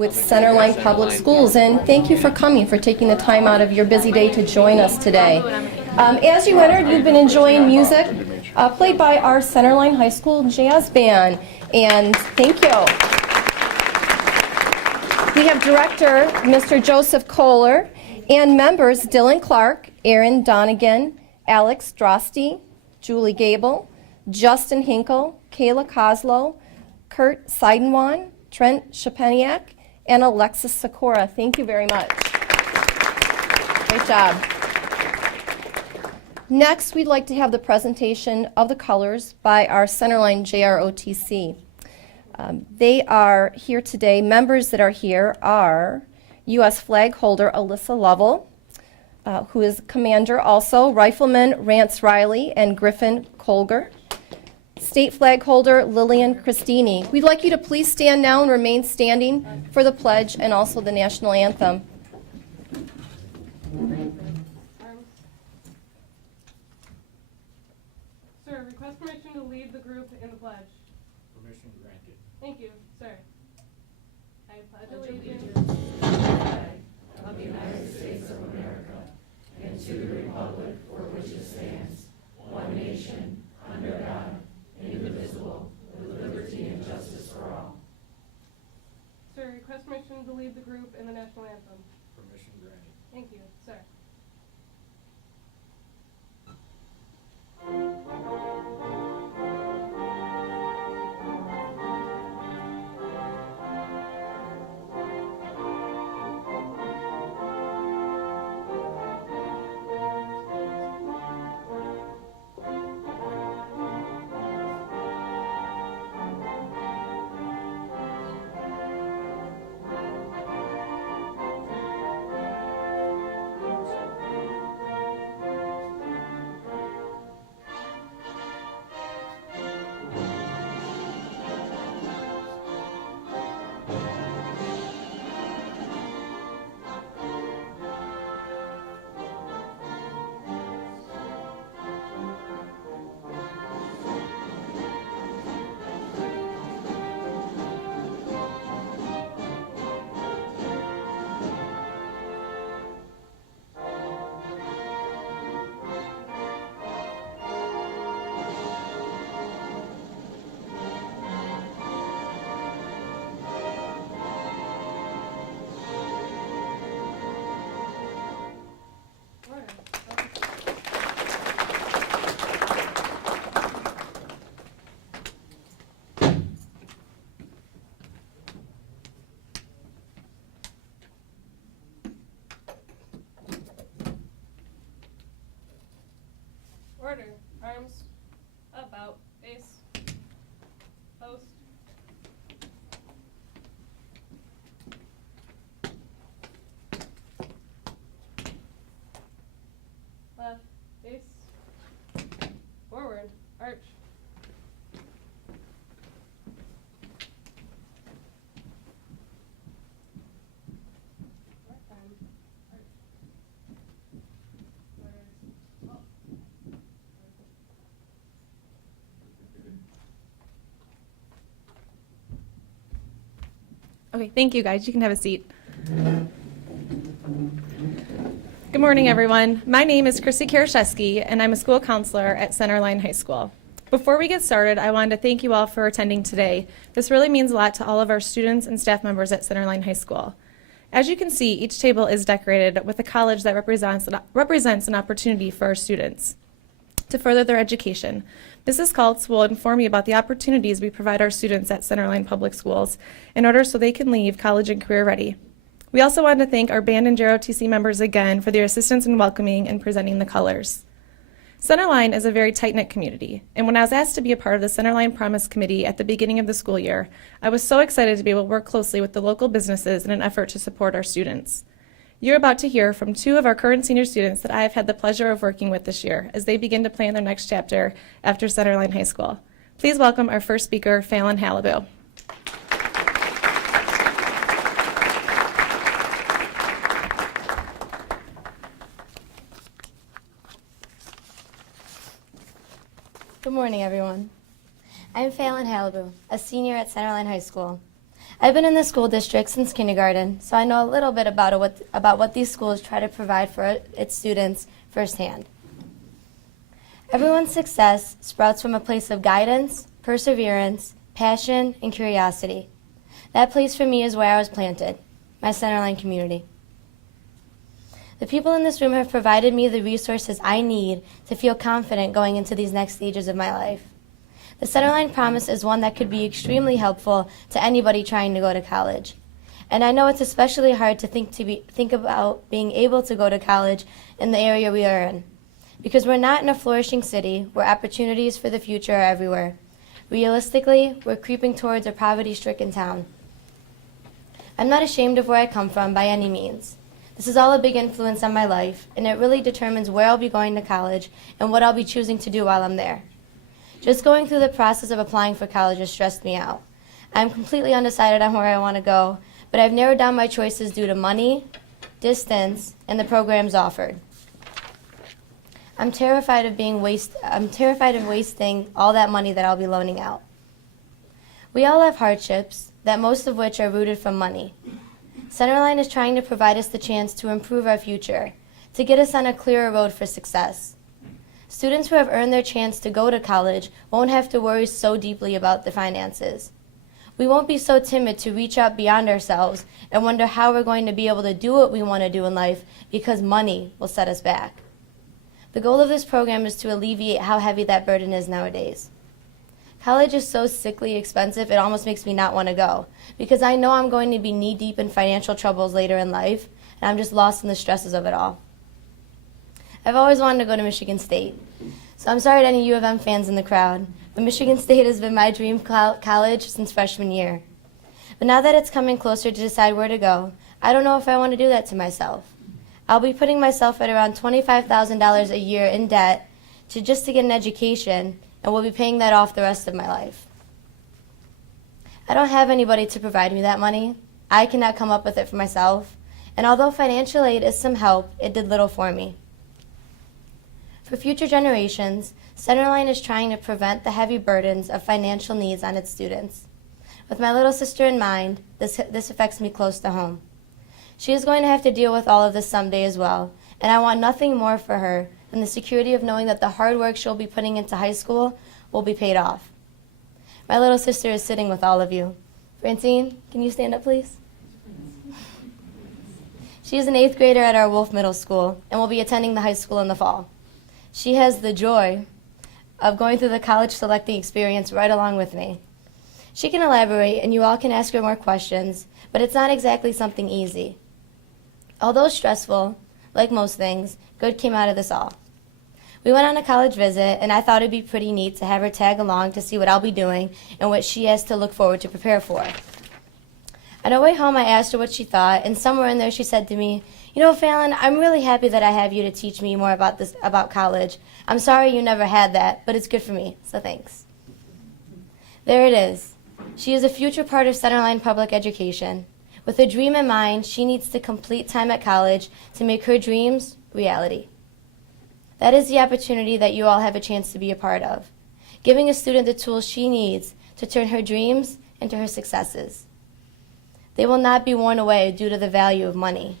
with Centerline Public Schools. And thank you for coming, for taking the time out of your busy day to join us today. As you entered, you've been enjoying music played by our Centerline High School Jazz Band. And thank you. We have director Mr. Joseph Kohler and members Dylan Clark, Aaron Donegan, Alex Drosty, Julie Gable, Justin Hinkle, Kayla Kozlow, Kurt Seidenwan, Trent Shepeniak, and Alexis Sikora. Thank you very much. Great job. Next, we'd like to have the presentation of the colors by our Centerline JROTC. They are here today. Members that are here are U.S. flag holder Alyssa Lovell, who is commander also, Rifleman Rance Riley and Griffin Colger. State flag holder Lillian Christini. We'd like you to please stand now and remain standing for the pledge and also the national anthem. Sir, request permission to lead the group in the pledge. Permission granted. Thank you, sir. I pledge allegiance to the flag of the United States of America and to the republic for which it stands, one nation, under God, indivisible, with liberty and justice for all. Sir, request permission to lead the group in the national anthem. Permission granted. Thank you, sir. Order. Arms. About. Face. Post. Left. Face. Forward. Arch. Okay, thank you guys. You can have a seat. Good morning, everyone. My name is Christy Karaszewski, and I'm a school counselor at Centerline High School. Before we get started, I wanted to thank you all for attending today. This really means a lot to all of our students and staff members at Centerline High School. As you can see, each table is decorated with a college that represents an opportunity for our students to further their education. Mrs. Kultz will inform you about the opportunities we provide our students at Centerline Public Schools in order so they can leave college and career ready. We also want to thank our band and JROTC members again for their assistance in welcoming and presenting the colors. Centerline is a very tight-knit community, and when I was asked to be a part of the Centerline Promise Committee at the beginning of the school year, I was so excited to be able to work closely with the local businesses in an effort to support our students. You're about to hear from two of our current senior students that I have had the pleasure of working with this year as they begin to plan their next chapter after Centerline High School. Please welcome our first speaker, Fallon Halibu. Good morning, everyone. I'm Fallon Halibu, a senior at Centerline High School. I've been in the school district since kindergarten, so I know a little bit about what these schools try to provide for its students firsthand. Everyone's success sprouts from a place of guidance, perseverance, passion, and curiosity. That place for me is where I was planted, my Centerline community. The people in this room have provided me the resources I need to feel confident going into these next stages of my life. The Centerline Promise is one that could be extremely helpful to anybody trying to go to college. And I know it's especially hard to think about being able to go to college in the area we are in, because we're not in a flourishing city where opportunities for the future are everywhere. Realistically, we're creeping towards a poverty-stricken town. I'm not ashamed of where I come from by any means. This is all a big influence on my life, and it really determines where I'll be going to college and what I'll be choosing to do while I'm there. Just going through the process of applying for college has stressed me out. I'm completely undecided on where I want to go, but I've narrowed down my choices due to money, distance, and the programs offered. I'm terrified of wasting all that money that I'll be loaning out. We all have hardships, that most of which are rooted from money. Centerline is trying to provide us the chance to improve our future, to get us on a clearer road for success. Students who have earned their chance to go to college won't have to worry so deeply about the finances. We won't be so timid to reach out beyond ourselves and wonder how we're going to be able to do what we want to do in life because money will set us back. The goal of this program is to alleviate how heavy that burden is nowadays. College is so sickly expensive, it almost makes me not want to go, because I know I'm going to be knee-deep in financial troubles later in life, and I'm just lost in the stresses of it all. I've always wanted to go to Michigan State, so I'm sorry to any U of M fans in the crowd, but Michigan State has been my dream college since freshman year. But now that it's coming closer to decide where to go, I don't know if I want to do that to myself. I'll be putting myself at around $25,000 a year in debt just to get an education, and will be paying that off the rest of my life. I don't have anybody to provide me that money. I cannot come up with it for myself, and although financial aid is some help, it did little for me. For future generations, Centerline is trying to prevent the heavy burdens of financial needs on its students. With my little sister in mind, this affects me close to home. She is going to have to deal with all of this someday as well, and I want nothing more for her than the security of knowing that the hard work she'll be putting into high school will be paid off. My little sister is sitting with all of you. Francine, can you stand up, please? She is an 8th grader at our Wolf Middle School and will be attending the high school in the fall. She has the joy of going through the college selecting experience right along with me. She can elaborate and you all can ask her more questions, but it's not exactly something easy. Although stressful, like most things, good came out of this all. We went on a college visit, and I thought it'd be pretty neat to have her tag along to see what I'll be doing and what she has to look forward to prepare for. On our way home, I asked her what she thought, and somewhere in there she said to me, "You know, Fallon, I'm really happy that I have you to teach me more about college. I'm sorry you never had that, but it's good for me, so thanks." There it is. She is a future part of Centerline Public Education. With a dream in mind, she needs to complete time at college to make her dreams reality. That is the opportunity that you all have a chance to be a part of, giving a student the tools she needs to turn her dreams into her successes. They will not be worn away due to the value of money.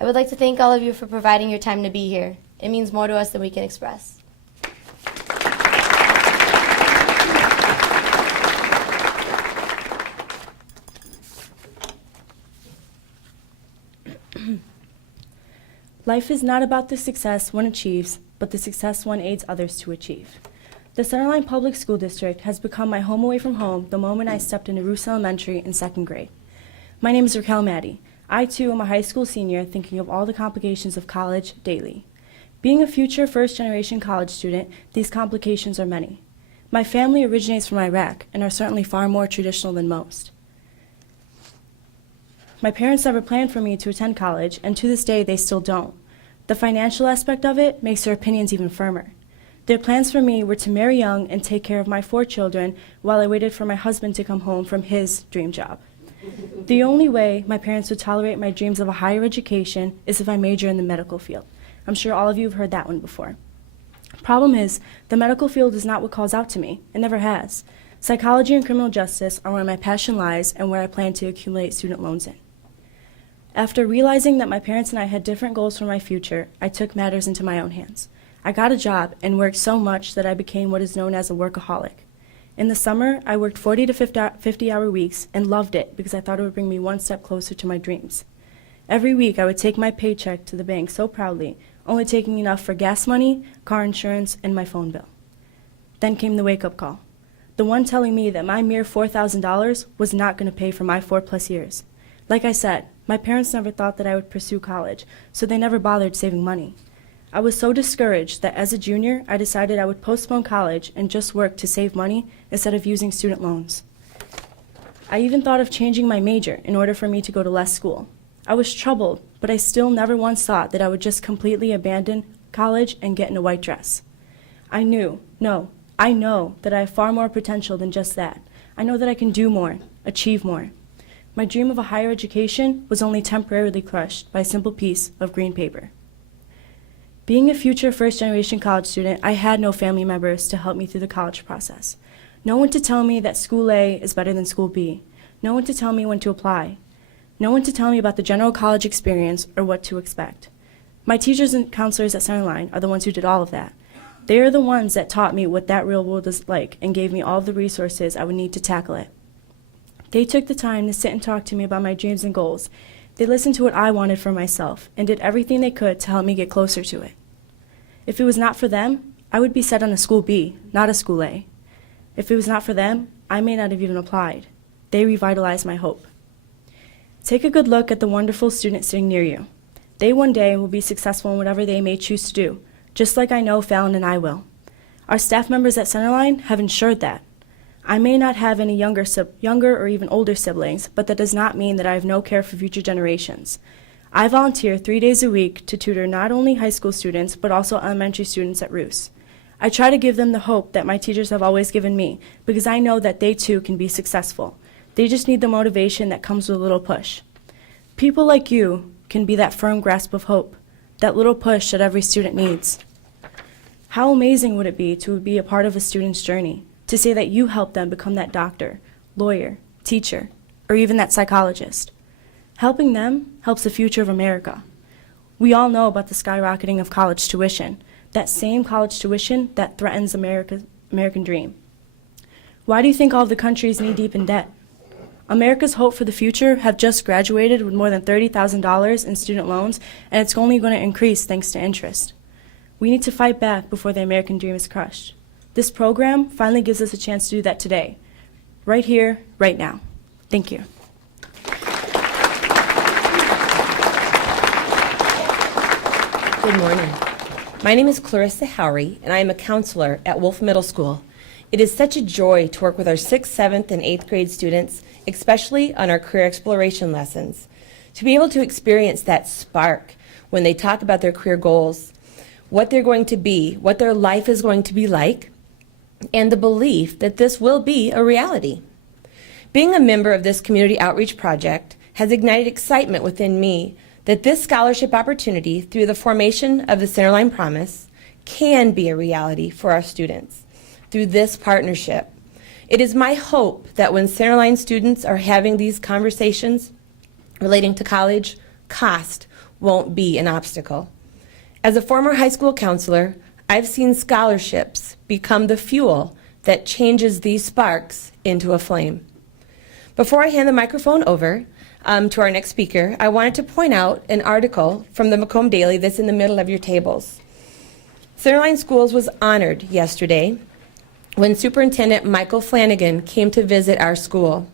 I would like to thank all of you for providing your time to be here. It means more to us than we can express. Life is not about the success one achieves, but the success one aids others to achieve. The Centerline Public School District has become my home away from home the moment I stepped into Roos Elementary in 2nd grade. My name is Raquel Maddie. I, too, am a high school senior thinking of all the complications of college daily. Being a future first-generation college student, these complications are many. My family originates from Iraq and are certainly far more traditional than most. My parents never planned for me to attend college, and to this day, they still don't. The financial aspect of it makes their opinions even firmer. Their plans for me were to marry young and take care of my 4 children while I waited for my husband to come home from his dream job. The only way my parents would tolerate my dreams of a higher education is if I major in the medical field. I'm sure all of you have heard that one before. Problem is, the medical field is not what calls out to me. It never has. Psychology and criminal justice are where my passion lies and where I plan to accumulate student loans in. After realizing that my parents and I had different goals for my future, I took matters into my own hands. I got a job and worked so much that I became what is known as a workaholic. In the summer, I worked 40 to 50-hour weeks and loved it because I thought it would bring me one step closer to my dreams. Every week, I would take my paycheck to the bank so proudly, only taking enough for gas money, car insurance, and my phone bill. Then came the wake-up call, the one telling me that my mere $4,000 was not going to pay for my 4+ years. Like I said, my parents never thought that I would pursue college, so they never bothered saving money. I was so discouraged that as a junior, I decided I would postpone college and just work to save money instead of using student loans. I even thought of changing my major in order for me to go to less school. I was troubled, but I still never once thought that I would just completely abandon college and get in a white dress. I know that I have far more potential than just that. I know that I can do more, achieve more. My dream of a higher education was only temporarily crushed by a simple piece of green paper. Being a future first-generation college student, I had no family members to help me through the college process. No one to tell me that School A is better than School B. No one to tell me when to apply. No one to tell me about the general college experience or what to expect. My teachers and counselors at Centerline are the ones who did all of that. They are the ones that taught me what that real world is like and gave me all of the resources I would need to tackle it. They took the time to sit and talk to me about my dreams and goals. They listened to what I wanted for myself and did everything they could to help me get closer to it. If it was not for them, I would be set on a School B, not a School A. If it was not for them, I may not have even applied. They revitalized my hope. Take a good look at the wonderful students sitting near you. They one day will be successful in whatever they may choose to do, just like I know Fallon and I will. Our staff members at Centerline have ensured that. I may not have any younger or even older siblings, but that does not mean that I have no care for future generations. I volunteer 3 days a week to tutor not only high school students, but also elementary students at Roos. I try to give them the hope that my teachers have always given me, because I know that they too can be successful. They just need the motivation that comes with a little push. People like you can be that firm grasp of hope, that little push that every student needs. How amazing would it be to be a part of a student's journey, to say that you helped them become that doctor, lawyer, teacher, or even that psychologist. Helping them helps the future of America. We all know about the skyrocketing of college tuition, that same college tuition that threatens American dream. Why do you think all of the country is knee-deep in debt? America's hope for the future have just graduated with more than $30,000 in student loans, and it's only going to increase thanks to interest. We need to fight back before the American dream is crushed. This program finally gives us a chance to do that today, right here, right now. Thank you. Good morning. My name is Clarissa Howry, and I am a counselor at Wolf Middle School. It is such a joy to work with our 6th, 7th, and 8th grade students, especially on our career exploration lessons. To be able to experience that spark when they talk about their career goals, what they're going to be, what their life is going to be like, and the belief that this will be a reality. Being a member of this community outreach project has ignited excitement within me that this scholarship opportunity through the formation of the Centerline Promise can be a reality for our students through this partnership. It is my hope that when Centerline students are having these conversations relating to college, cost won't be an obstacle. As a former high school counselor, I've seen scholarships become the fuel that changes these sparks into a flame. Before I hand the microphone over to our next speaker, I wanted to point out an article from the Macomb Daily that's in the middle of your tables. Centerline Schools was honored yesterday when Superintendent Michael Flanagan came to visit our school.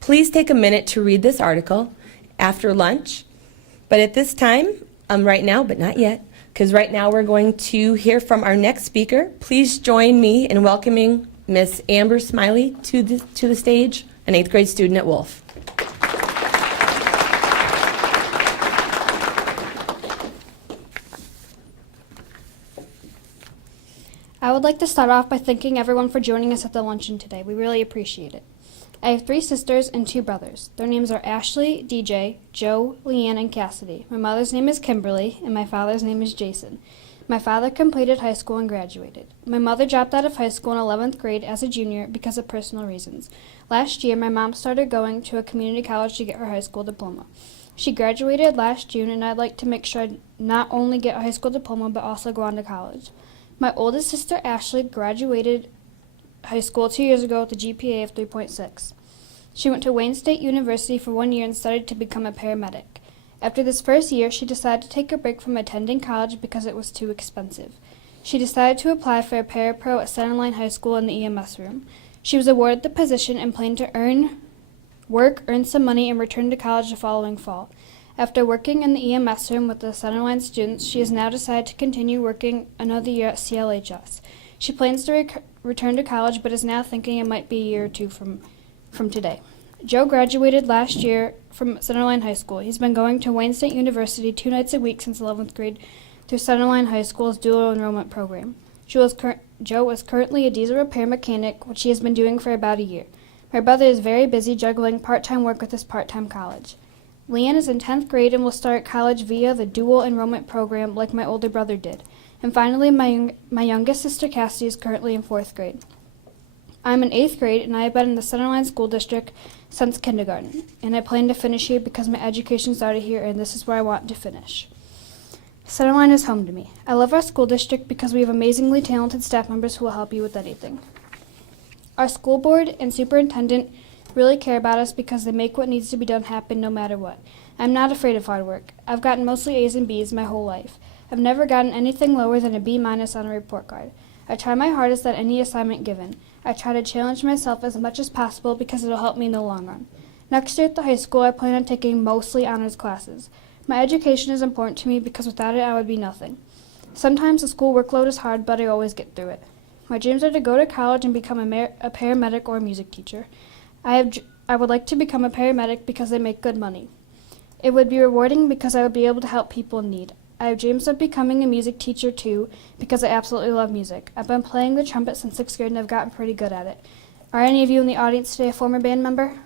Please take a minute to read this article after lunch, but at this time, right now, but not yet, because right now we're going to hear from our next speaker. Please join me in welcoming Miss Amber Smiley to the stage, an 8th grade student at Wolf. I would like to start off by thanking everyone for joining us at the luncheon today. We really appreciate it. I have 3 sisters and 2 brothers. Their names are Ashley, DJ, Joe, Leanne, and Cassidy. My mother's name is Kimberly, and my father's name is Jason. My father completed high school and graduated. My mother dropped out of high school in 11th grade as a junior because of personal reasons. Last year, my mom started going to a community college to get her high school diploma. She graduated last June, and I'd like to make sure I not only get a high school diploma, but also go on to college. My oldest sister, Ashley, graduated high school 2 years ago with a GPA of 3.6. She went to Wayne State University for 1 year and studied to become a paramedic. After this first year, she decided to take a break from attending college because it was too expensive. She decided to apply for a parapro at Centerline High School in the EMS room. She was awarded the position and planned to earn some money, and return to college the following fall. After working in the EMS room with the Centerline students, she has now decided to continue working another year at CLHS. She plans to return to college, but is now thinking it might be a year or two from today. Joe graduated last year from Centerline High School. He's been going to Wayne State University 2 nights a week since 11th grade through Centerline High School's dual enrollment program. Joe is currently a diesel repair mechanic, which he has been doing for about a year. My brother is very busy juggling part-time work with his part-time college. Leanne is in 10th grade and will start college via the dual enrollment program like my older brother did. And finally, my youngest sister Cassidy is currently in 4th grade. I'm in 8th grade, and I have been in the Centerline School District since kindergarten, and I plan to finish here because my education started here, and this is where I want to finish. Centerline is home to me. I love our school district because we have amazingly talented staff members who will help you with anything. Our school board and superintendent really care about us because they make what needs to be done happen no matter what. I'm not afraid of hard work. I've gotten mostly A's and B's my whole life. I've never gotten anything lower than a B- on a report card. I try my hardest at any assignment given. I try to challenge myself as much as possible because it'll help me in the long run. Next year at the high school, I plan on taking mostly honors classes. My education is important to me because without it, I would be nothing. Sometimes the school workload is hard, but I always get through it. My dreams are to go to college and become a paramedic or a music teacher. I would like to become a paramedic because they make good money. It would be rewarding because I would be able to help people in need. I have dreams of becoming a music teacher too because I absolutely love music. I've been playing the trumpet since 6th grade and I've gotten pretty good at it. Are any of you in the audience today a former band member? What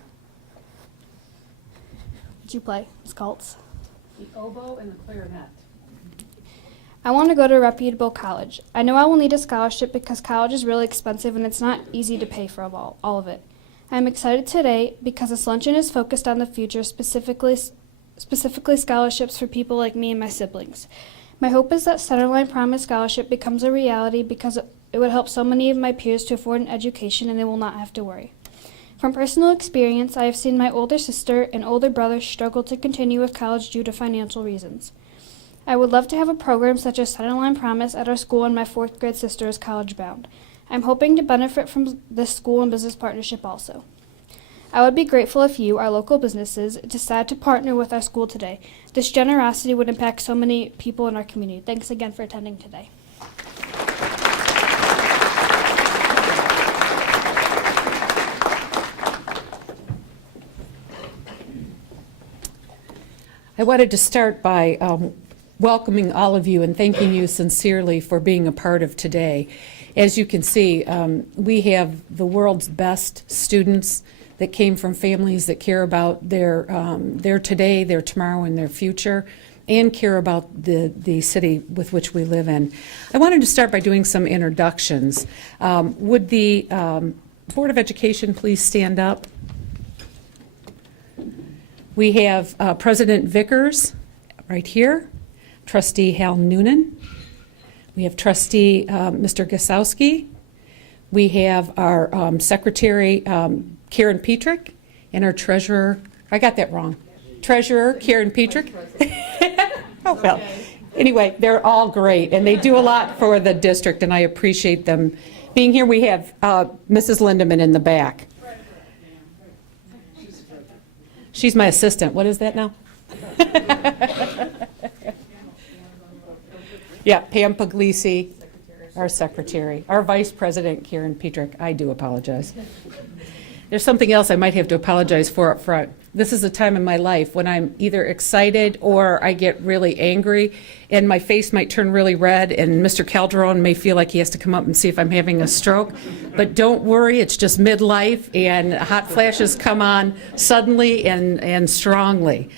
did you play? Scults? The oboe and the clarinet. I want to go to a reputable college. I know I will need a scholarship because college is really expensive and it's not easy to pay for all of it. I am excited today because this luncheon is focused on the future, specifically scholarships for people like me and my siblings. My hope is that Centerline Promise Scholarship becomes a reality because it would help so many of my peers to afford an education and they will not have to worry. From personal experience, I have seen my older sister and older brother struggle to continue with college due to financial reasons. I would love to have a program such as Centerline Promise at our school, and my 4th grade sister is college bound. I'm hoping to benefit from this school and business partnership also. I would be grateful if you, our local businesses, decide to partner with our school today. This generosity would impact so many people in our community. Thanks again for attending today. I wanted to start by welcoming all of you and thanking you sincerely for being a part of today. As you can see, we have the world's best students that came from families that care about their today, their tomorrow, and their future, and care about the city with which we live in. I wanted to start by doing some introductions. Would the Board of Education please stand up? We have President Vickers right here, Trustee Hal Noonan. We have Trustee Mr. Gasowski. We have our Secretary Karen Petrick and our Treasurer, I got that wrong, Treasurer Karen Petrick. Oh, well, anyway, they're all great and they do a lot for the district and I appreciate them being here. We have Mrs. Lindeman in the back. She's my assistant. What is that now? Yeah, Pam Puglisi, our secretary. Our vice president, Karen Petrick. I do apologize. There's something else I might have to apologize for up front. This is a time in my life when I'm either excited or I get really angry and my face might turn really red and Mr. Calderon may feel like he has to come up and see if I'm having a stroke. But don't worry, it's just midlife and hot flashes come on suddenly and strongly.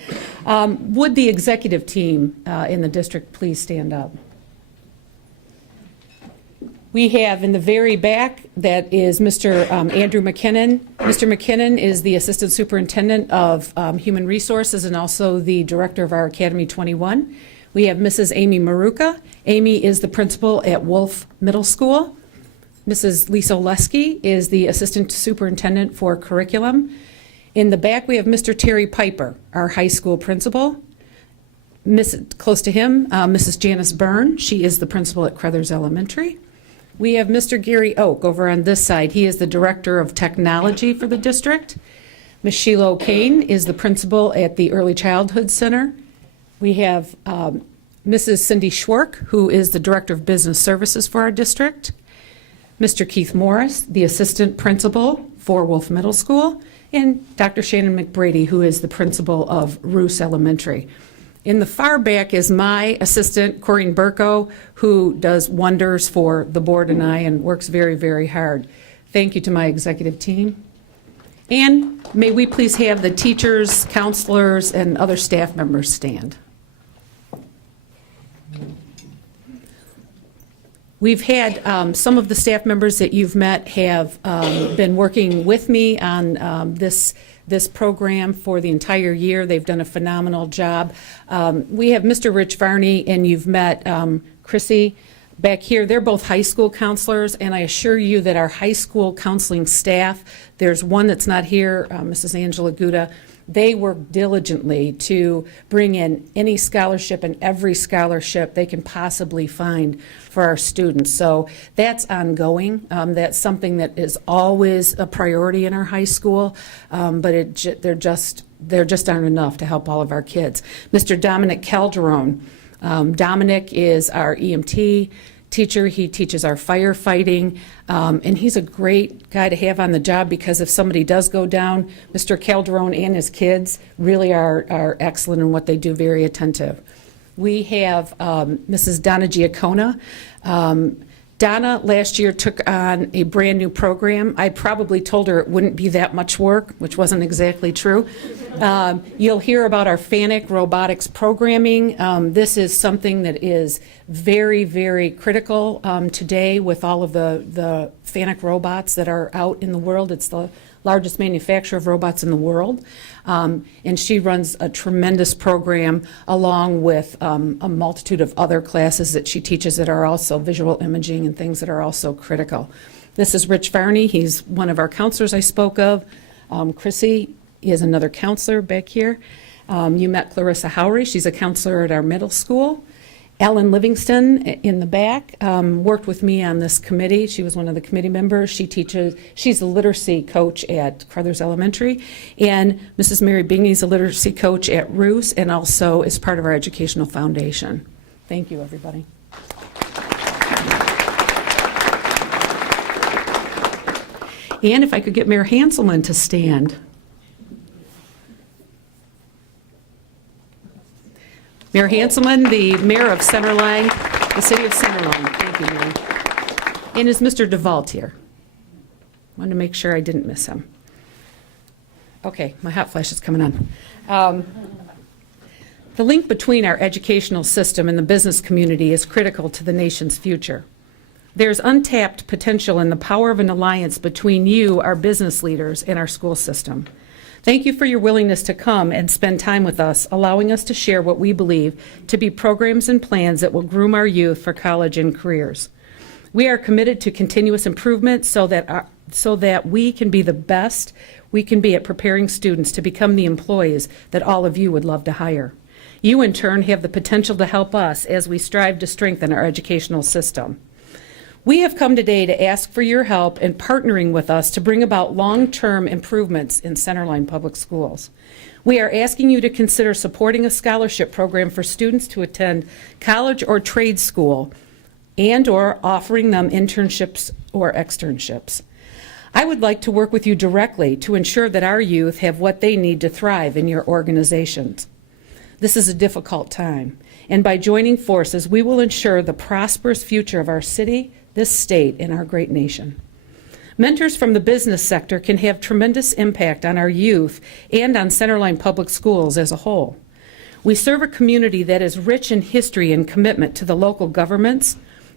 Would the executive team in the district please stand up? We have in the very back, that is Mr. Andrew McKinnon. Mr. McKinnon is the Assistant Superintendent of Human Resources and also the Director of our Academy 21. We have Mrs. Amy Maruka. Amy is the principal at Wolf Middle School. Mrs. Lisa Oleski is the Assistant Superintendent for Curriculum. In the back, we have Mr. Terry Piper, our high school principal. Close to him, Mrs. Janice Byrne. She is the principal at Crothers Elementary. We have Mr. Gary Oak over on this side. He is the Director of Technology for the district. Ms. Sheila O'Kane is the principal at the Early Childhood Center. We have Mrs. Cindy Schwark, who is the Director of Business Services for our district. Mr. Keith Morris, the Assistant Principal for Wolf Middle School. And Dr. Shannon McBrady, who is the principal of Roos Elementary. In the far back is my assistant, Corinne Burko, who does wonders for the board and I and works very, very hard. Thank you to my executive team. And may we please have the teachers, counselors, and other staff members stand. We've had some of the staff members that you've met have been working with me on this program for the entire year. They've done a phenomenal job. We have Mr. Rich Varney, and you've met Chrissy back here. They're both high school counselors, and I assure you that our high school counseling staff, there's one that's not here, Mrs. Angela Guda, they work diligently to bring in any scholarship and every scholarship they can possibly find for our students. So that's ongoing. That's something that is always a priority in our high school, but there just aren't enough to help all of our kids. Mr. Dominic Calderon. Dominic is our EMT teacher. He teaches our firefighting, and he's a great guy to have on the job because if somebody does go down, Mr. Calderon and his kids really are excellent in what they do, very attentive. We have Mrs. Donna Giacona. Donna last year took on a brand new program. I probably told her it wouldn't be that much work, which wasn't exactly true. You'll hear about our FANUC robotics programming. This is something that is very, very critical today with all of the FANUC robots that are out in the world. It's the largest manufacturer of robots in the world. And she runs a tremendous program along with a multitude of other classes that she teaches that are also visual imaging and things that are also critical. This is Rich Varney. He's one of our counselors I spoke of. Chrissy is another counselor back here. You met Clarissa Howry. She's a counselor at our middle school. Ellen Livingston in the back worked with me on this committee. She was one of the committee members. She's a literacy coach at Crothers Elementary. And Mrs. Mary Bingley is a literacy coach at Roos and also is part of our educational foundation. Thank you, everybody. And if I could get Mayor Hanselman to stand. Mayor Hanselman, the mayor of Centerline, the city of Centerline. Thank you, Mayor. And is Mr. DeVault here? Wanted to make sure I didn't miss him. Okay, my hot flash is coming on. The link between our educational system and the business community is critical to the nation's future. There's untapped potential in the power of an alliance between you, our business leaders, and our school system. Thank you for your willingness to come and spend time with us, allowing us to share what we believe to be programs and plans that will groom our youth for college and careers. We are committed to continuous improvement so that we can be the best we can be at preparing students to become the employees that all of you would love to hire. You, in turn, have the potential to help us as we strive to strengthen our educational system. We have come today to ask for your help in partnering with us to bring about long-term improvements in Centerline Public Schools. We are asking you to consider supporting a scholarship program for students to attend college or trade school and/or offering them internships or externships. I would like to work with you directly to ensure that our youth have what they need to thrive in your organizations. This is a difficult time, and by joining forces, we will ensure the prosperous future of our city, this state, and our great nation. Mentors from the business sector can have tremendous impact on our youth and on Centerline Public Schools as a whole. We serve a community that is rich in history and commitment to the local governments,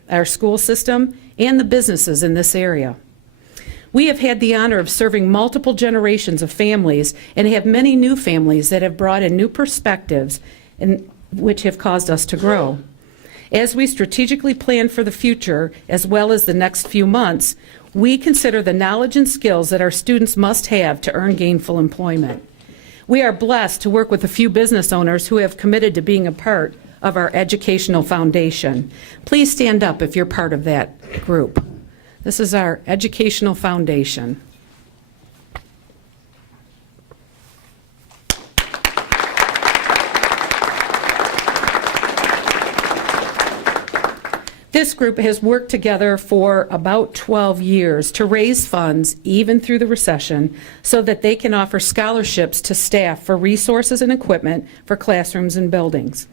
our school system, and the businesses in this area. We have had the honor of serving multiple generations of families and have many new families that have brought in new perspectives and which have caused us to grow. As we strategically plan for the future, as well as the next few months, we consider the knowledge and skills that our students must have to earn gainful employment. We are blessed to work with a few business owners who have committed to being a part of our educational foundation. Please stand up if you're part of that group. This is our educational foundation. This group has worked together for about 12 years to raise funds, even through the recession, so that they can offer scholarships to staff for resources and equipment for classrooms and buildings.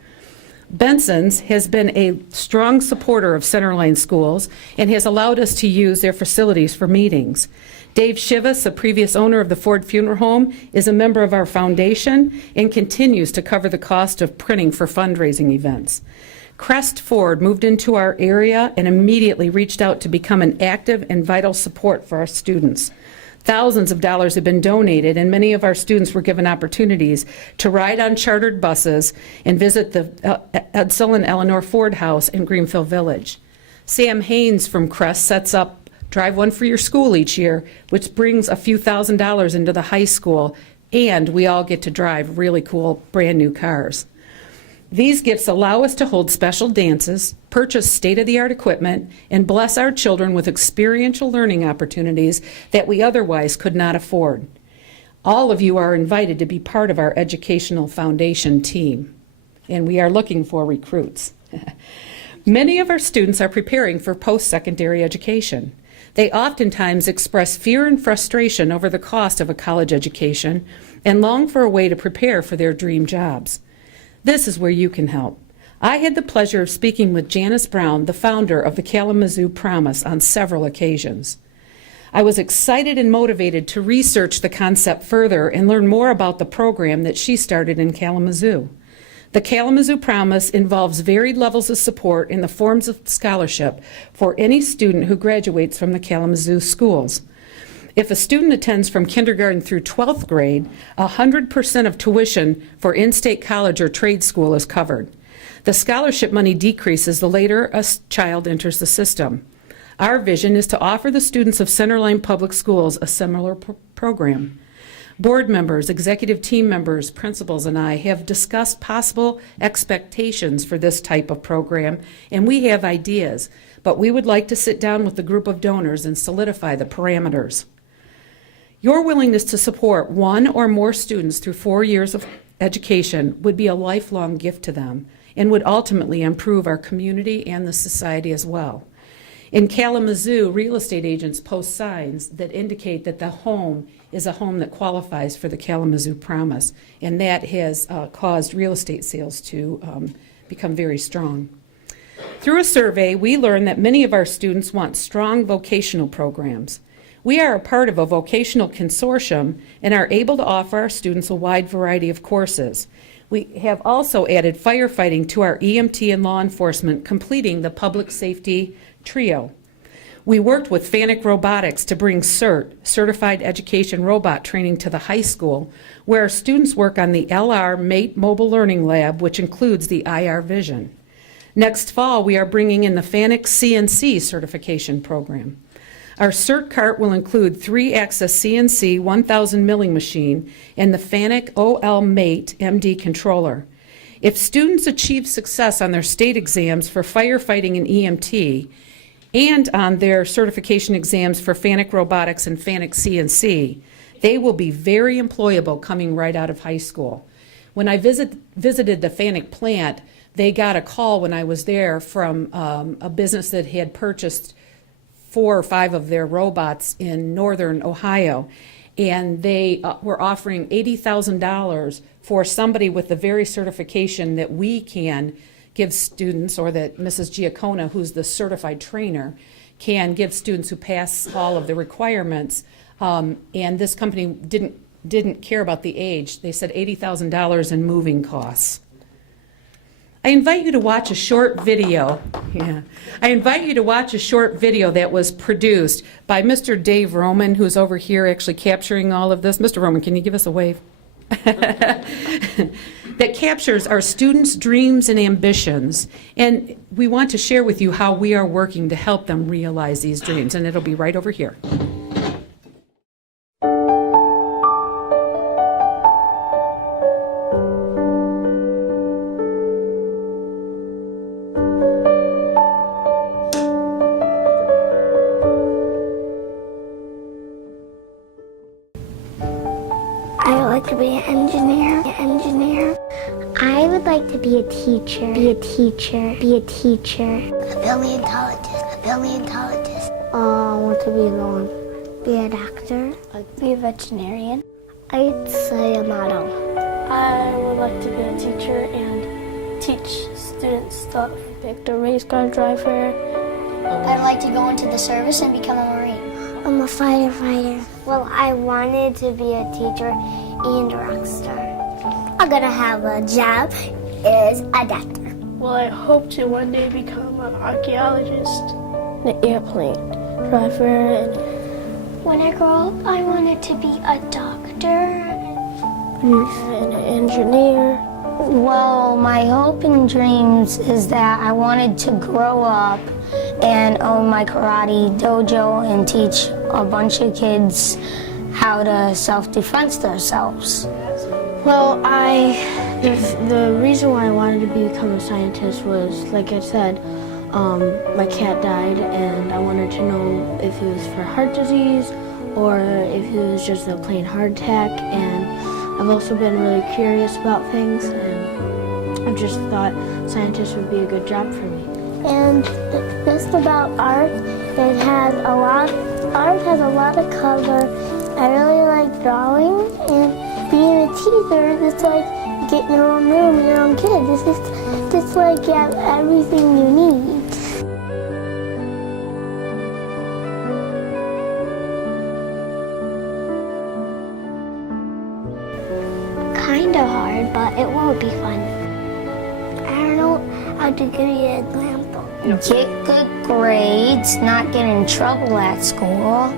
Benson's has been a strong supporter of Centerline Schools and has allowed us to use their facilities for meetings. Dave Shivas, the previous owner of the Ford Funeral Home, is a member of our foundation and continues to cover the cost of printing for fundraising events. Crest Ford moved into our area and immediately reached out to become an active and vital support for our students. Thousands of dollars have been donated, and many of our students were given opportunities to ride on chartered buses and visit the Edsel and Eleanor Ford House in Greenfield Village. Sam Haynes from Crest sets up Drive One for Your School each year, which brings a few $1,000s into the high school, and we all get to drive really cool brand new cars. These gifts allow us to hold special dances, purchase state-of-the-art equipment, and bless our children with experiential learning opportunities that we otherwise could not afford. All of you are invited to be part of our educational foundation team, and we are looking for recruits. Many of our students are preparing for post-secondary education. They oftentimes express fear and frustration over the cost of a college education and long for a way to prepare for their dream jobs. This is where you can help. I had the pleasure of speaking with Janice Brown, the founder of the Kalamazoo Promise, on several occasions. I was excited and motivated to research the concept further and learn more about the program that she started in Kalamazoo. The Kalamazoo Promise involves varied levels of support in the forms of scholarship for any student who graduates from the Kalamazoo schools. If a student attends from kindergarten through 12th grade, 100% of tuition for in-state college or trade school is covered. The scholarship money decreases the later a child enters the system. Our vision is to offer the students of Centerline Public Schools a similar program. Board members, executive team members, principals, and I have discussed possible expectations for this type of program, and we have ideas, but we would like to sit down with the group of donors and solidify the parameters. Your willingness to support one or more students through 4 years of education would be a lifelong gift to them and would ultimately improve our community and the society as well. In Kalamazoo, real estate agents post signs that indicate that the home is a home that qualifies for the Kalamazoo Promise, and that has caused real estate sales to become very strong. Through a survey, we learned that many of our students want strong vocational programs. We are a part of a vocational consortium and are able to offer our students a wide variety of courses. We have also added firefighting to our EMT and law enforcement, completing the public safety trio. We worked with FANUC Robotics to bring Certified Education Robot Training, to the high school, where our students work on the LR MATE Mobile Learning Lab, which includes the IR Vision. Next fall, we are bringing in the FANUC CNC certification program. Our CERT cart will include 3-axis CNC 1000 milling machine and the FANUC OL MATE MD controller. If students achieve success on their state exams for firefighting and EMT and on their certification exams for FANUC Robotics and FANUC CNC, they will be very employable coming right out of high school. When I visited the FANUC plant, they got a call when I was there from a business that had purchased 4 or 5 of their robots in northern Ohio, and they were offering $80,000 for somebody with the very certification that we can give students, or that Mrs. Giacona, who's the certified trainer, can give students who pass all of the requirements. And this company didn't care about the age. They said $80,000 in moving costs. I invite you to watch a short video. Yeah. I invite you to watch a short video that was produced by Mr. Dave Roman, who's over here actually capturing all of this. Mr. Roman, can you give us a wave? That captures our students' dreams and ambitions. And we want to share with you how we are working to help them realize these dreams. And it'll be right over here. I would like to be an engineer. I would like to be a teacher. A paleontologist. I want to be a lawn. Be a doctor. I'd be a veterinarian. I'd say a model. I would like to be a teacher and teach students stuff. Like the race car driver. I'd like to go into the service and become a Marine. I'm a fighter. Well, I wanted to be a teacher and a rock star. I'm gonna have a job as a doctor. Well, I hope to one day become an archaeologist, an airplane driver, and when I grow up, I wanted to be a doctor an engineer. Well, my hope and dreams is that I wanted to grow up and own my karate dojo and teach a bunch of kids how to self-defense themselves. Well, the reason why I wanted to become a scientist was, like I said, my cat died and I wanted to know if it was for heart disease or if it was just a plain heart attack. And I've also been really curious about things, and I just thought scientist would be a good job for me. And just about art, art has a lot of color. I really like drawing, and being a teacher, it's like getting your own room and your own kid. This is just like you have everything you need. Kinda hard, but it won't be fun. I don't know how to give you an example. Get good grades, not get in trouble at school.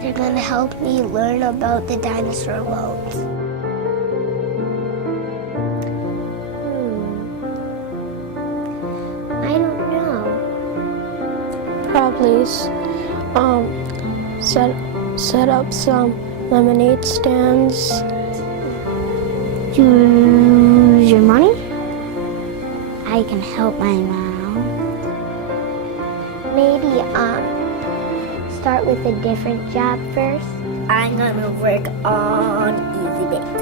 They're gonna help me learn about the dinosaur bones. I don't know. Probably set up some lemonade stands. Use your money? I can help my mom. Maybe start with a different job first. I'm gonna work on Easy Bake.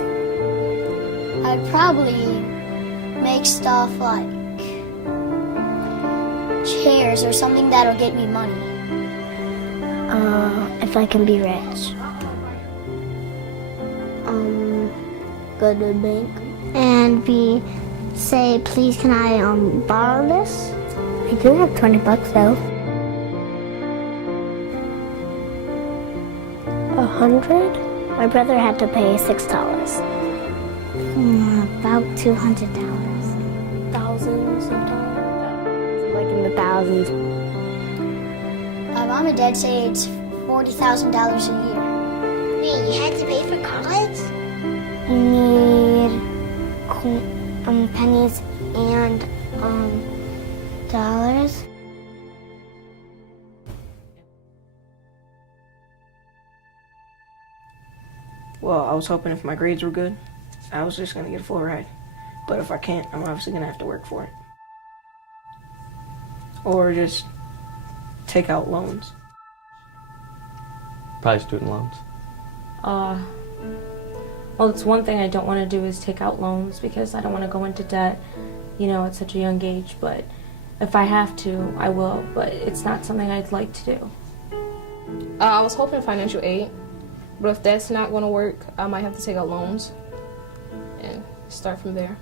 I'd probably make stuff like chairs or something that'll get me money. If I can be rich. Go to the bank and say, please can I borrow this? I do have $20 though. 100? My brother had to pay $6. About $200. Thousands of dollars. Like in the thousands. My mom and dad say it's $40,000 a year. Wait, you had to pay for college? You need pennies and dollars. Well, I was hoping if my grades were good, I was just gonna get a full ride. But if I can't, I'm obviously gonna have to work for it. Or just take out loans. Probably student loans. Well, it's one thing I don't want to do is take out loans because I don't want to go into debt, at such a young age. But if I have to, I will. But it's not something I'd like to do. I was hoping financial aid, but if that's not going to work, I might have to take out loans and start from there.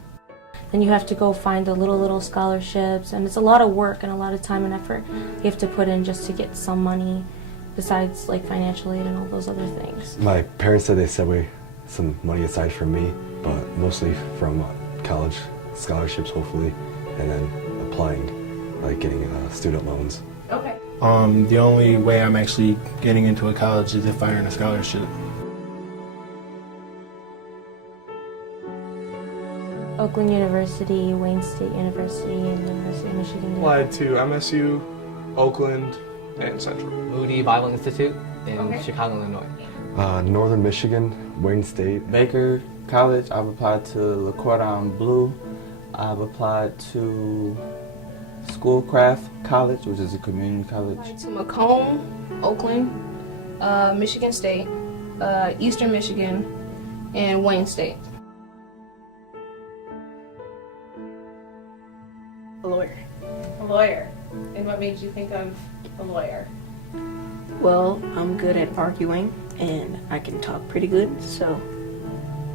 Then you have to go find the little scholarships, and it's a lot of work and a lot of time and effort you have to put in just to get some money, besides like financial aid and all those other things. My parents said they set away some money aside for me, but mostly from college scholarships hopefully, and then applying, like getting student loans. Okay. The only way I'm actually getting into a college is if I earn a scholarship. Oakland University, Wayne State University, and University of Michigan. Applied to MSU, Oakland, and Central. Moody Bible Institute in Chicago, Illinois. Northern Michigan, Wayne State. Baker College, I've applied to La Cordon Bleu. I've applied to Schoolcraft College, which is a community college. To Macomb, Oakland, Michigan State, Eastern Michigan, and Wayne State. A lawyer. A lawyer. And what made you think of a lawyer? Well, I'm good at arguing and I can talk pretty good, so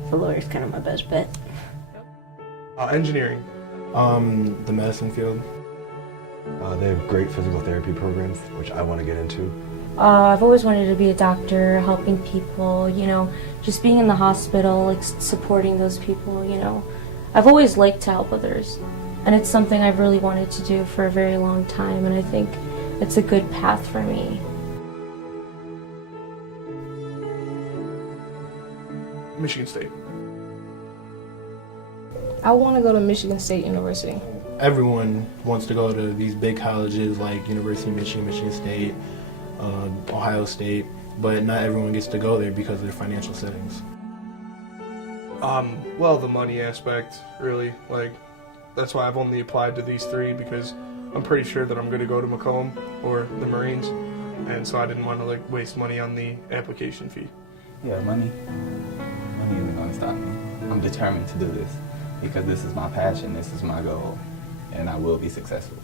the lawyer's kind of my best bet. Engineering. The medicine field. They have great physical therapy programs, which I want to get into. I've always wanted to be a doctor, helping people, just being in the hospital, like supporting those people, I've always liked to help others. And it's something I've really wanted to do for a very long time, and I think it's a good path for me. Michigan State. I want to go to Michigan State University. Everyone wants to go to these big colleges like University of Michigan, Michigan State, Ohio State, but not everyone gets to go there because of their financial settings. Well, the money aspect, really. That's why I've only applied to these three, because I'm pretty sure that I'm going to go to Macomb or the Marines, and so I didn't want to waste money on the application fee. Yeah, money isn't going to stop me. I'm determined to do this because this is my passion, this is my goal, and I will be successful.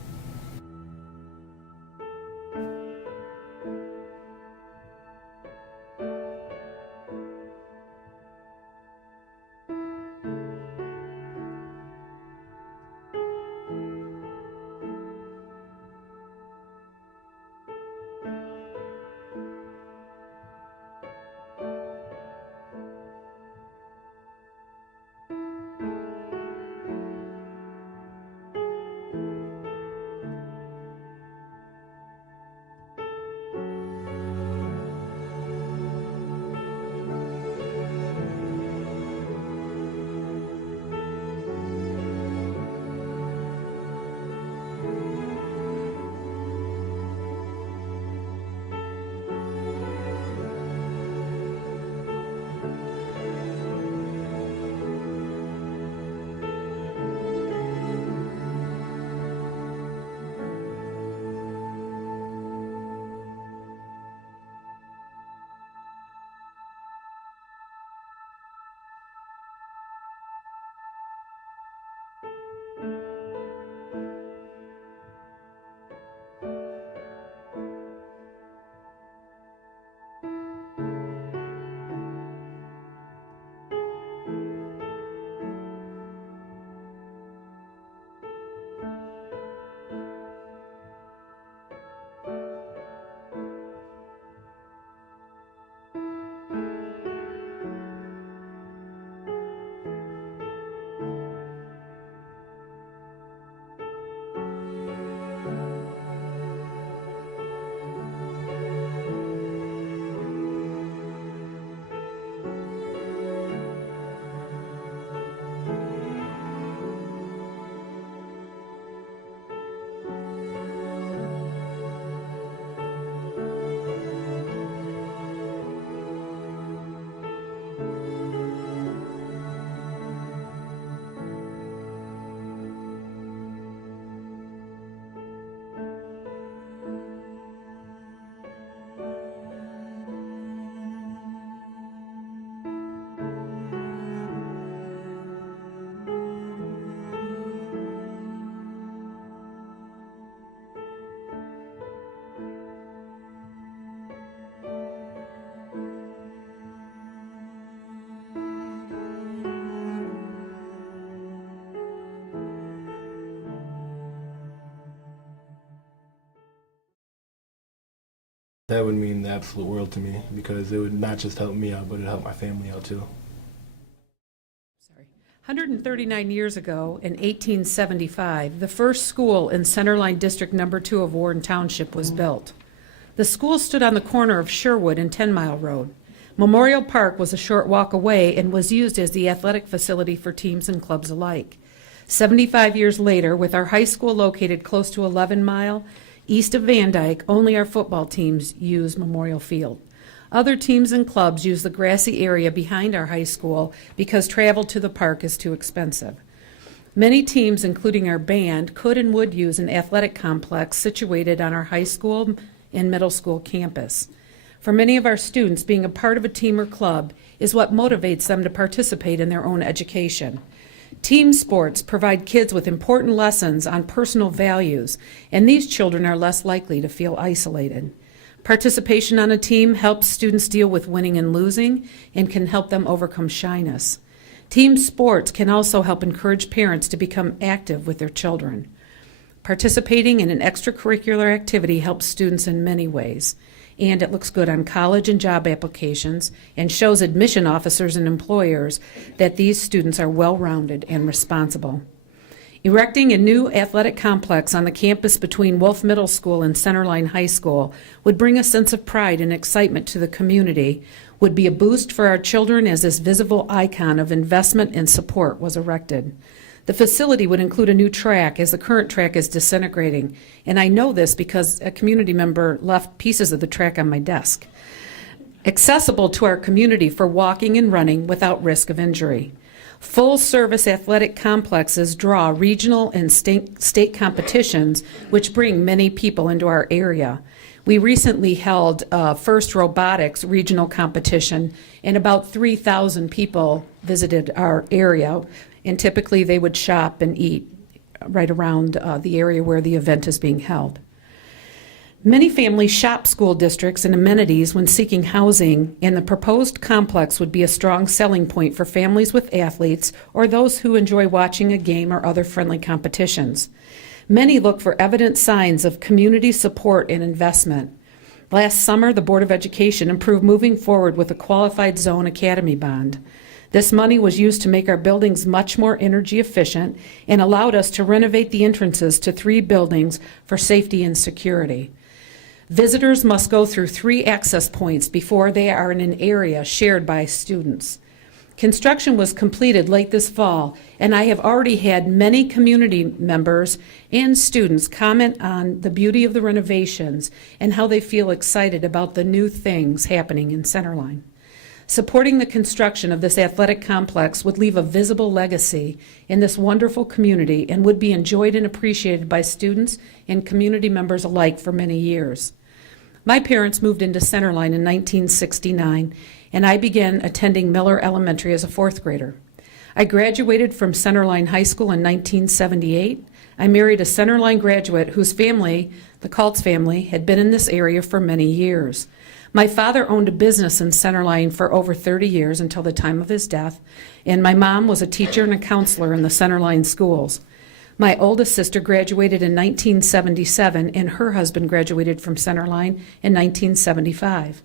That would mean the absolute world to me because it would not just help me out, but it would help my family out too. 139 years ago, in 1875, the first school in Centerline District Number 2 of Warren Township was built. The school stood on the corner of Sherwood and 10 Mile Road. Memorial Park was a short walk away and was used as the athletic facility for teams and clubs alike. 75 years later, with our high school located close to 11 Mile, east of Van Dyke, only our football teams use Memorial Field. Other teams and clubs use the grassy area behind our high school because travel to the park is too expensive. Many teams, including our band, could and would use an athletic complex situated on our high school and middle school campus. For many of our students, being a part of a team or club is what motivates them to participate in their own education. Team sports provide kids with important lessons on personal values, and these children are less likely to feel isolated. Participation on a team helps students deal with winning and losing and can help them overcome shyness. Team sports can also help encourage parents to become active with their children. Participating in an extracurricular activity helps students in many ways, and it looks good on college and job applications and shows admission officers and employers that these students are well-rounded and responsible. Erecting a new athletic complex on the campus between Wolf Middle School and Centerline High School would bring a sense of pride and excitement to the community, would be a boost for our children as this visible icon of investment and support was erected. The facility would include a new track as the current track is disintegrating, and I know this because a community member left pieces of the track on my desk. Accessible to our community for walking and running without risk of injury. Full-service athletic complexes draw regional and state competitions, which bring many people into our area. We recently held First Robotics regional competition, and about 3,000 people visited our area, and typically they would shop and eat right around the area where the event is being held. Many families shop school districts and amenities when seeking housing, and the proposed complex would be a strong selling point for families with athletes or those who enjoy watching a game or other friendly competitions. Many look for evident signs of community support and investment. Last summer, the Board of Education approved moving forward with a qualified zone academy bond. This money was used to make our buildings much more energy efficient and allowed us to renovate the entrances to 3 buildings for safety and security. Visitors must go through 3 access points before they are in an area shared by students. Construction was completed late this fall, and I have already had many community members and students comment on the beauty of the renovations and how they feel excited about the new things happening in Centerline. Supporting the construction of this athletic complex would leave a visible legacy in this wonderful community and would be enjoyed and appreciated by students and community members alike for many years. My parents moved into Centerline in 1969, and I began attending Miller Elementary as a 4th grader. I graduated from Centerline High School in 1978. I married a Centerline graduate whose family, the Kaltz family, had been in this area for many years. My father owned a business in Centerline for over 30 years until the time of his death, and my mom was a teacher and a counselor in the Centerline schools. My oldest sister graduated in 1977, and her husband graduated from Centerline in 1975.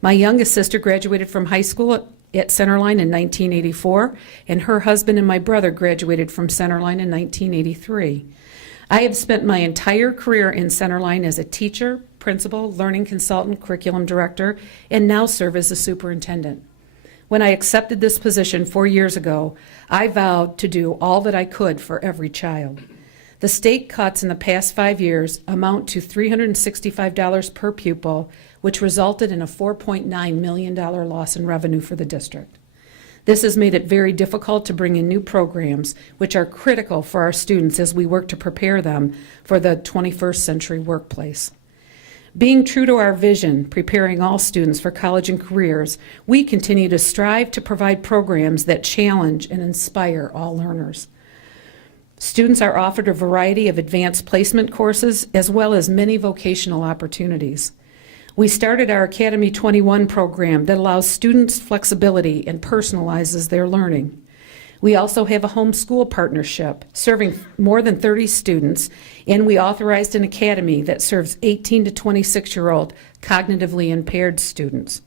My youngest sister graduated from high school at Centerline in 1984, and her husband and my brother graduated from Centerline in 1983. I have spent my entire career in Centerline as a teacher, principal, learning consultant, curriculum director, and now serve as a superintendent. When I accepted this position 4 years ago, I vowed to do all that I could for every child. The state cuts in the past 5 years amount to $365 per pupil, which resulted in a $4.9 million loss in revenue for the district. This has made it very difficult to bring in new programs, which are critical for our students as we work to prepare them for the 21st century workplace. Being true to our vision, preparing all students for college and careers, we continue to strive to provide programs that challenge and inspire all learners. Students are offered a variety of advanced placement courses as well as many vocational opportunities. We started our Academy 21 program that allows students flexibility and personalizes their learning. We also have a homeschool partnership serving more than 30 students, and we authorized an academy that serves 18 to 26-year-old cognitively impaired students.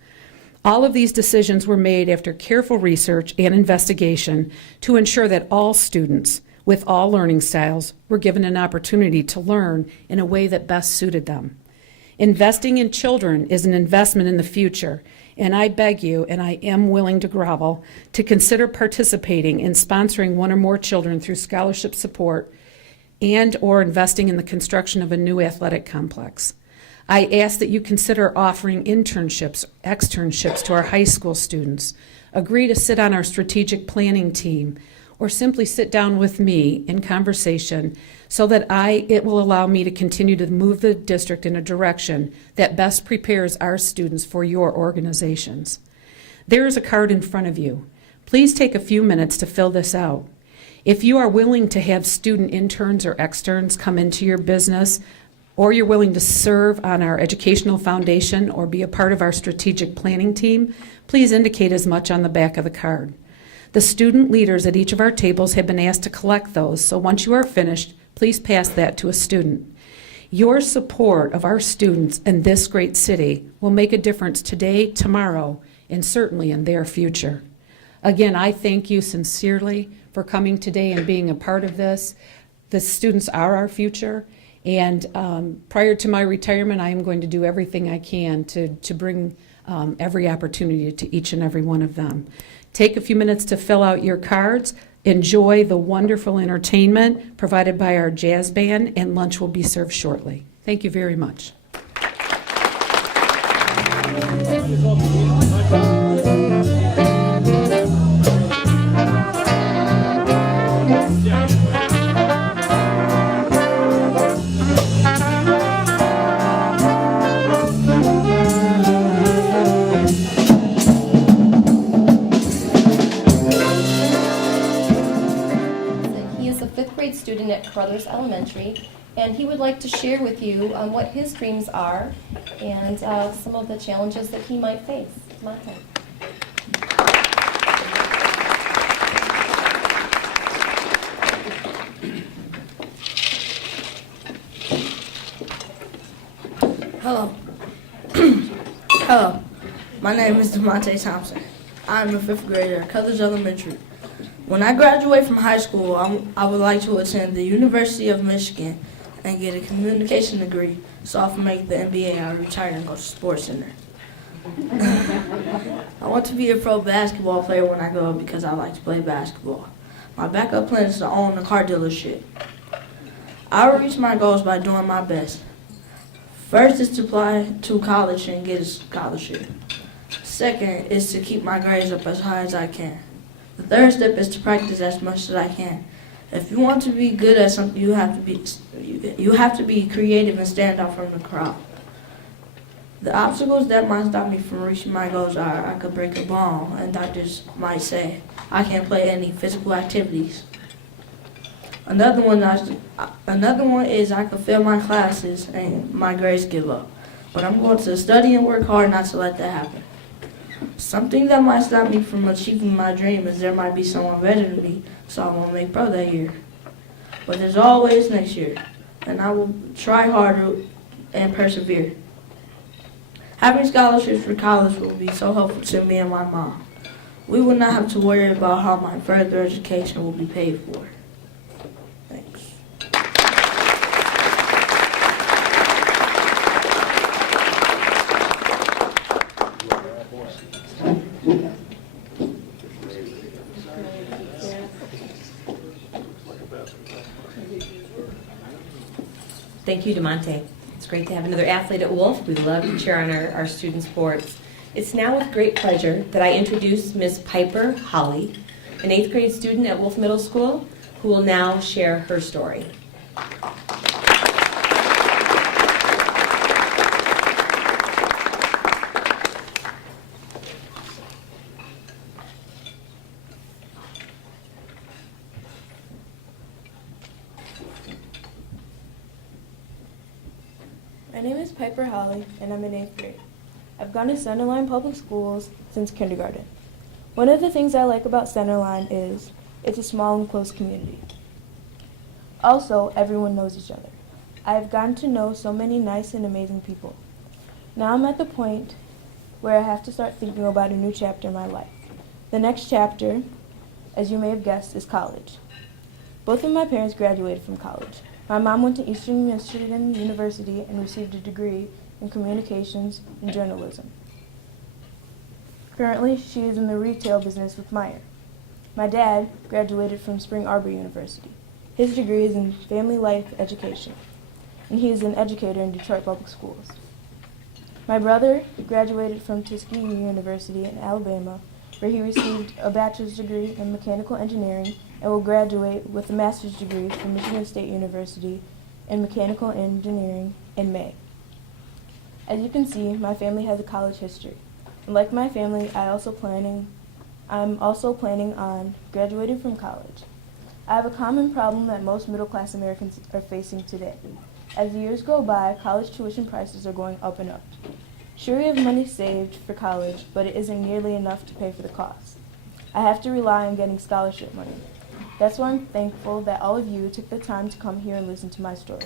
All of these decisions were made after careful research and investigation to ensure that all students with all learning styles were given an opportunity to learn in a way that best suited them. Investing in children is an investment in the future, and I beg you, and I am willing to grovel, to consider participating in sponsoring one or more children through scholarship support and or investing in the construction of a new athletic complex. I ask that you consider offering internships, externships to our high school students, agree to sit on our strategic planning team, or simply sit down with me in conversation so that it will allow me to continue to move the district in a direction that best prepares our students for your organizations. There is a card in front of you. Please take a few minutes to fill this out. If you are willing to have student interns or externs come into your business, or you're willing to serve on our educational foundation or be a part of our strategic planning team, please indicate as much on the back of the card. The student leaders at each of our tables have been asked to collect those, so once you are finished, please pass that to a student. Your support of our students and this great city will make a difference today, tomorrow, and certainly in their future. Again, I thank you sincerely for coming today and being a part of this. The students are our future. And prior to my retirement, I am going to do everything I can to bring every opportunity to each and every one of them. Take a few minutes to fill out your cards. Enjoy the wonderful entertainment provided by our jazz band, and lunch will be served shortly. Thank you very much. Student at Carruthers Elementary, and he would like to share with you what his dreams are and some of the challenges that he might face. Monte. Hello. Hello. My name is DeMonte Thompson. I'm a 5th grader at Carruthers Elementary. When I graduate from high school, I would like to attend the University of Michigan and get a communication degree so I can make the NBA and retire and go to Sports Center. I want to be a pro basketball player when I grow up because I like to play basketball. My backup plan is to own a car dealership. I will reach my goals by doing my best. First is to apply to college and get a scholarship. Second is to keep my grades up as high as I can. The third step is to practice as much as I can. If you want to be good at something, you have to be creative and stand out from the crowd. The obstacles that might stop me from reaching my goals are I could break a bone, and doctors might say I can't play any physical activities. Another one is I could fail my classes and my grades give up. But I'm going to study and work hard not to let that happen. Something that might stop me from achieving my dream is there might be someone better than me, so I won't make pro that year. But there's always next year, and I will try harder and persevere. Having scholarships for college will be so helpful to me and my mom. We will not have to worry about how my further education will be paid for. Thanks. Thank you, DeMonte. It's great to have another athlete at Wolf. We love to cheer on our student sports. It's now with great pleasure that I introduce Ms. Piper Holly, an 8th grade student at Wolf Middle School, who will now share her story. My name is Piper Holly, and I'm in 8th grade. I've gone to Centerline Public Schools since kindergarten. One of the things I like about Centerline is it's a small and close community. Also, everyone knows each other. I've gotten to know so many nice and amazing people. Now I'm at the point where I have to start thinking about a new chapter in my life. The next chapter, as you may have guessed, is college. Both of my parents graduated from college. My mom went to Eastern Michigan University and received a degree in communications and journalism. Currently, she is in the retail business with Meyer. My dad graduated from Spring Arbor University. His degree is in family life education, and he is an educator in Detroit Public Schools. My brother graduated from Tuskegee University in Alabama, where he received a bachelor's degree in mechanical engineering and will graduate with a master's degree from Michigan State University in mechanical engineering in May. As you can see, my family has a college history. And like my family, I'm also planning on graduating from college. I have a common problem that most middle-class Americans are facing today. As the years go by, college tuition prices are going up and up. Sure, we have money saved for college, but it isn't nearly enough to pay for the cost. I have to rely on getting scholarship money. That's why I'm thankful that all of you took the time to come here and listen to my story.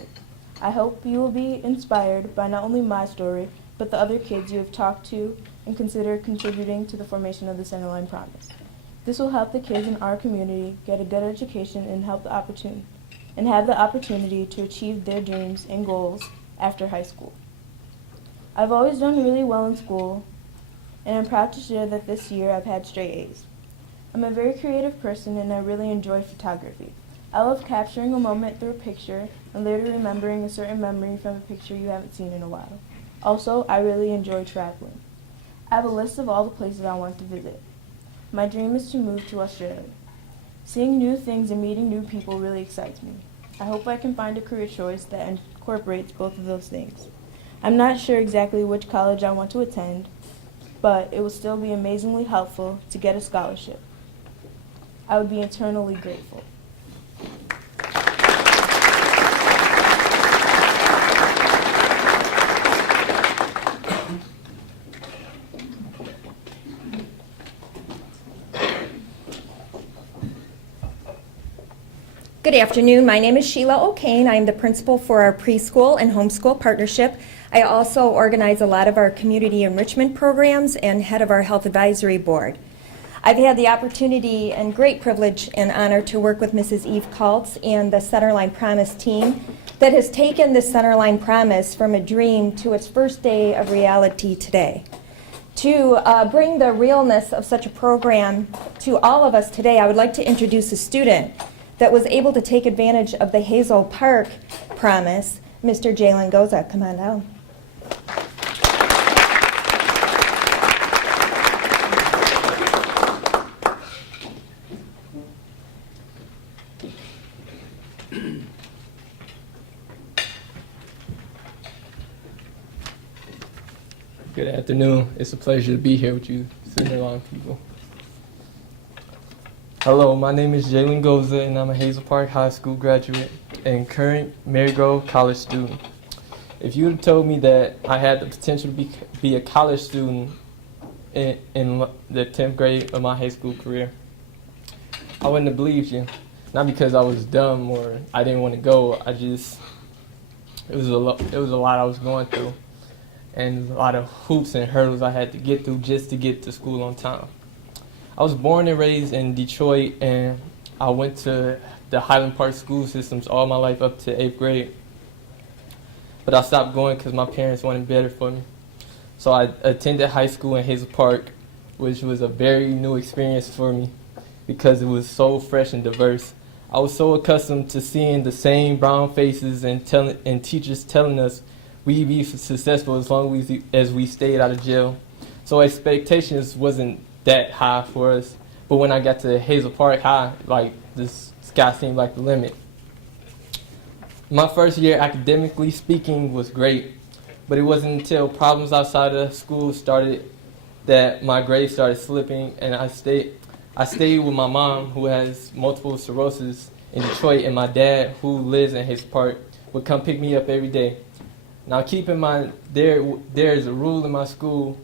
I hope you will be inspired by not only my story, but the other kids you have talked to and consider contributing to the formation of the Centerline Promise. This will help the kids in our community get a good education and have the opportunity to achieve their dreams and goals after high school. I've always done really well in school, and I'm proud to share that this year I've had straight A's. I'm a very creative person and I really enjoy photography. I love capturing a moment through a picture and later remembering a certain memory from a picture you haven't seen in a while. Also, I really enjoy traveling. I have a list of all the places I want to visit. My dream is to move to Australia. Seeing new things and meeting new people really excites me. I hope I can find a career choice that incorporates both of those things. I'm not sure exactly which college I want to attend, but it will still be amazingly helpful to get a scholarship. I would be eternally grateful. Good afternoon. My name is Sheila O'Kane. I am the principal for our preschool and homeschool partnership. I also organize a lot of our community enrichment programs and head of our health advisory board. I've had the opportunity and great privilege and honor to work with Mrs. Eve Kaltz and the Centerline Promise team that has taken the Centerline Promise from a dream to its first day of reality today. To bring the realness of such a program to all of us today, I would like to introduce a student that was able to take advantage of the Hazel Park Promise, Mr. Jalen Goza. Come on down. Good afternoon. It's a pleasure to be here with you, Centerline people. Hello, my name is Jalen Goza, and I'm a Hazel Park High School graduate and current Marygrove College student. If you had told me that I had the potential to be a college student in the 10th grade of my high school career, I wouldn't have believed you. Not because I was dumb or I didn't want to go. It was a lot I was going through, and a lot of hoops and hurdles I had to get through just to get to school on time. I was born and raised in Detroit, and I went to the Highland Park school systems all my life up to 8th grade. But I stopped going because my parents wanted better for me. So I attended high school in Hazel Park, which was a very new experience for me because it was so fresh and diverse. I was so accustomed to seeing the same brown faces and teachers telling us we'd be successful as long as we stayed out of jail. So expectations wasn't that high for us. But when I got to Hazel Park High, like, the sky seemed like the limit. My first year, academically speaking, was great, but it wasn't until problems outside of school started that my grades started slipping, and I stayed with my mom, who has multiple sclerosis in Detroit, and my dad, who lives in Hazel Park, would come pick me up every day. Now, keep in mind, there is a rule in my school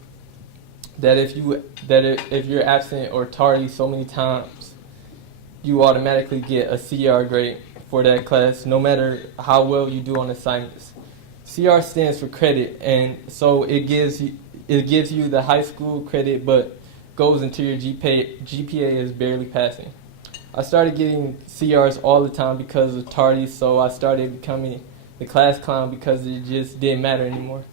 that if you're absent or tardy so many times, you automatically get a CR grade for that class, no matter how well you do on assignments. CR stands for credit, and so it gives it gives you the high school credit, but goes into your GPA is barely passing. I started getting CRs all the time because of tardies, so I started becoming the class clown because it just didn't matter anymore.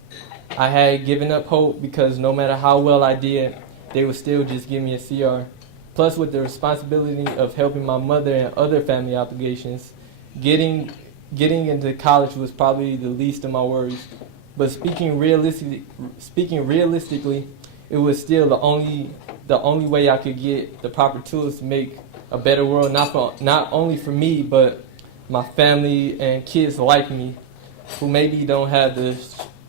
I had given up hope because no matter how well I did, they would still just give me a CR. Plus, with the responsibility of helping my mother and other family obligations, getting into college was probably the least of my worries. But speaking realistically, it was still the only way I could get the proper tools to make a better world, not only for me, but my family and kids like me, who maybe don't have the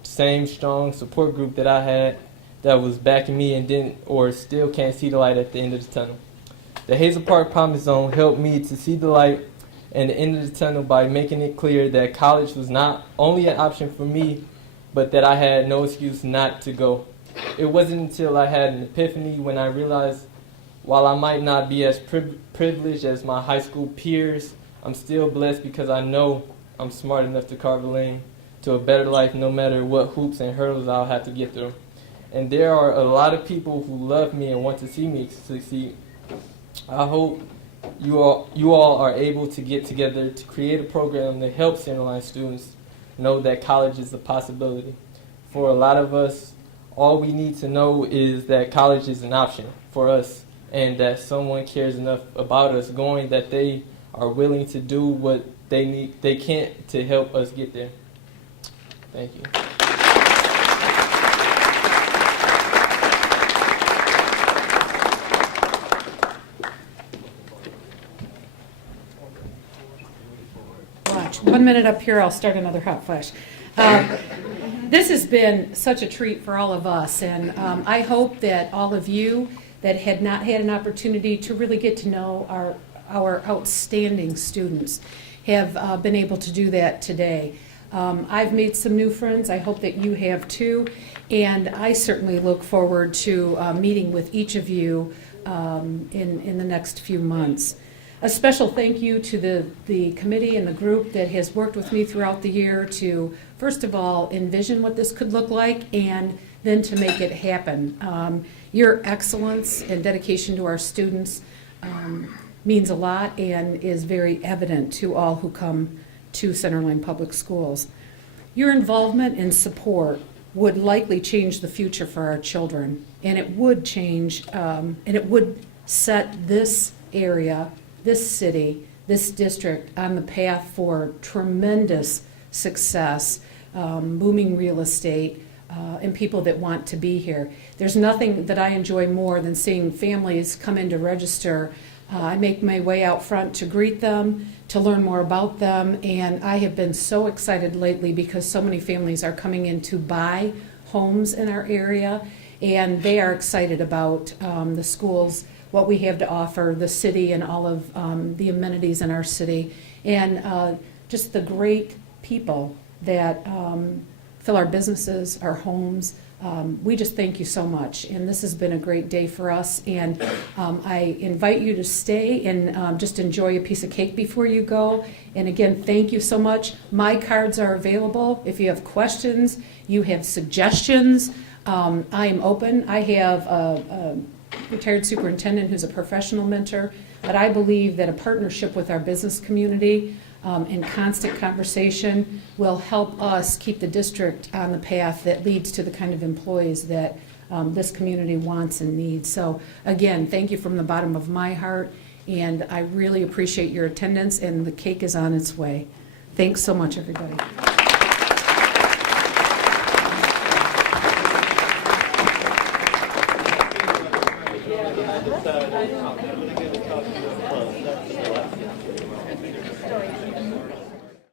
same strong support group that I had that was backing me and didn't or still can't see the light at the end of the tunnel. The Hazel Park Promise Zone helped me to see the light and the end of the tunnel by making it clear that college was not only an option for me, but that I had no excuse not to go. It wasn't until I had an epiphany when I realized while I might not be as privileged as my high school peers, I'm still blessed because I know I'm smart enough to carve a lane to a better life no matter what hoops and hurdles I'll have to get through. And there are a lot of people who love me and want to see me succeed. I hope you all are able to get together to create a program that helps Centerline students know that college is a possibility. For a lot of us, all we need to know is that college is an option for us and that someone cares enough about us going that they are willing to do what they can to help us get there. Thank you. Watch. 1 minute up here, I'll start another hot flash. This has been such a treat for all of us, and I hope that all of you that had not had an opportunity to really get to know our outstanding students have been able to do that today. I've made some new friends. I hope that you have too, and I certainly look forward to meeting with each of you in the next few months. A special thank you to the committee and the group that has worked with me throughout the year to, first of all, envision what this could look like and then to make it happen. Your excellence and dedication to our students means a lot and is very evident to all who come to Centerline Public Schools. Your involvement and support would likely change the future for our children, and it would change, and it would set this area, this city, this district on the path for tremendous success, booming real estate, and people that want to be here. There's nothing that I enjoy more than seeing families come in to register. I make my way out front to greet them, to learn more about them, and I have been so excited lately because so many families are coming in to buy homes in our area, and they are excited about the schools, what we have to offer, the city, and all of the amenities in our city, and just the great people that fill our businesses, our homes. We just thank you so much, and this has been a great day for us, and I invite you to stay and just enjoy a piece of cake before you go. And again, thank you so much. My cards are available. If you have questions, you have suggestions, I am open. I have a retired superintendent who's a professional mentor, but I believe that a partnership with our business community and constant conversation will help us keep the district on the path that leads to the kind of employees that this community wants and needs. So again, thank you from the bottom of my heart, and I really appreciate your attendance, and the cake is on its way. Thanks so much, everybody.